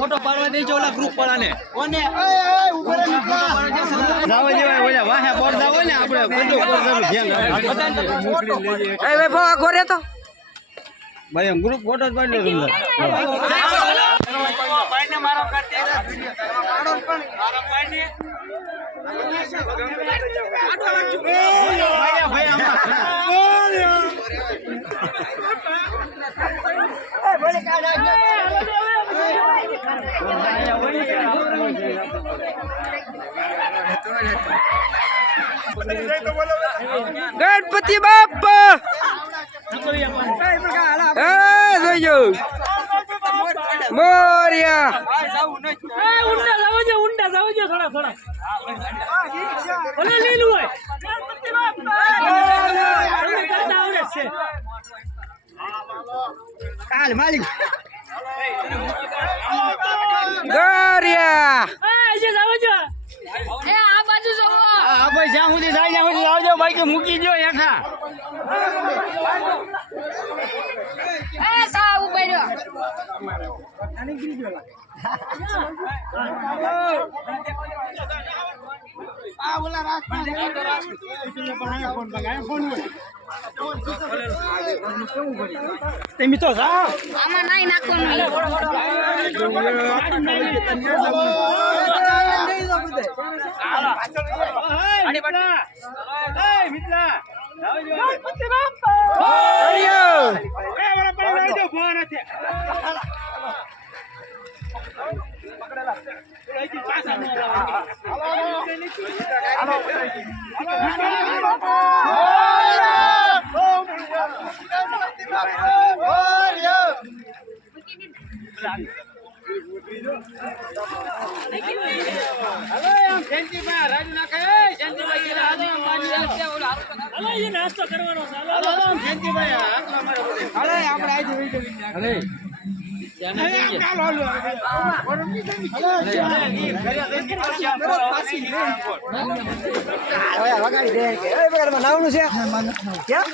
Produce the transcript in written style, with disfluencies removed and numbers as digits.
photo Padwa दे ओला group वाला ने कोने जाव जेवा ઓલા વાહે પડદા હોય ને આપણે બધું કરવાનું ધ્યાન રાખવાનું એ ભાઈ ભો ગોરે તો ભાઈ એમ ગ્રુપ ફોટો જ પાડી લો ભાઈને મારો કરતે પાડો પણ મારો ભાઈને ભાઈ બોલે કાઢા ગણપતિ બાપા જોજો મોરિયા ઊંડા જાવજો થોડા થોડા ઓલે લીલું હોય ગણપતિ બાપા છે કાલ માલિક ગોરિયા જે જાવજો એ આ બાજુ જોવો હા ભાઈ જ્યાં સુધી જાય ત્યાં સુધી આવજો બાઈક મૂકી દો એખા એ સા ઉભો રહ્યો આ ઓલા રાસ્તા ફોન બગાય ફોન તેમી તો જા આમાં નાઈ નાખવાનું આની બટા એ મિત્રા આવજો ગણપતિ બાપા આયો એ બડા પર આવજો ફોન છે પકડેલા એકી પાછા ન નાસ્તો કરવાનો વગાડી દે નાવનું છે ક્યાં